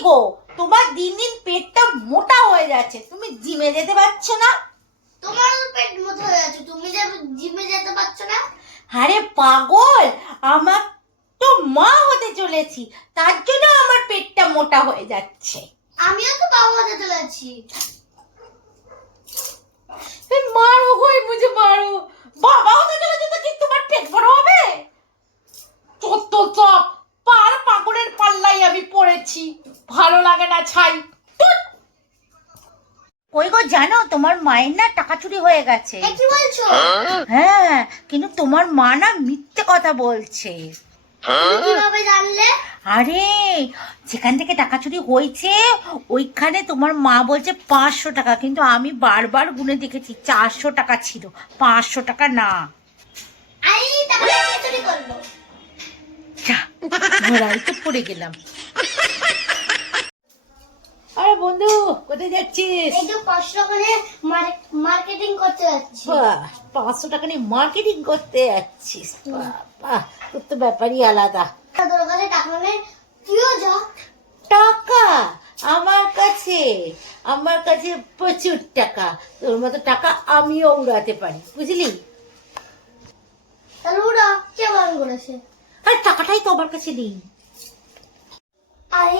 গো? তোমার দিন দিন পেটটা মোটা হয়ে যাচ্ছে। তুমি জিমে যেতে পারছ না। তোমার পেট মোটা হয়ে যাচ্ছে। তুমি যে জিমে যেতে পারছ না? আরে পাগল! আমার তো মা হতে চলেছি। তার জন্য আমার পেটটা মোটা হয়ে যাচ্ছে। আমিও তো বাবা হতে চলেছি এ, মারো গো এই মুঝে মারো বাবা হতে চলেছে তো কি তোমার পেট বড় হবে কত সব পার পাগলের পাল্লাই আমি পড়েছি ভালো লাগে না ছাই। কই গো জানো তোমার মায়ের না টাকা চুরি হয়ে গেছে। কি বলছো? হ্যাঁ কিন্তু তোমার মা না মিথ্যে কথা বলছে। কীভাবে জানলে? আরে যেখান থেকে টাকা চুরি হয়েছে ওইখানে তোমার মা বলছে পাঁচশো টাকা কিন্তু আমি বারবার গুনে দেখেছি চারশো টাকা ছিল পাঁচশো টাকা না। পড়ে গেলাম। বন্ধু কোথায় যাচ্ছিস? এই যে পাঁচশো টাকা নিয়ে মার্কেটিং করতে যাচ্ছি। পাঁচশো টাকা নিয়ে মার্কেটিং করতে যাচ্ছিস। বাহ তোর তো ব্যাপারই আলাদা। তোর কাছে টাকা নেই তুইও যা। টাকা? আমার কাছে আমার কাছে প্রচুর টাকা। তোর মতো টাকা আমিও উড়াতে পারি বুঝলি? তাহলে ওরা কে বারণ করেছে? আর টাকাটাই তো আমার কাছে নেই। আই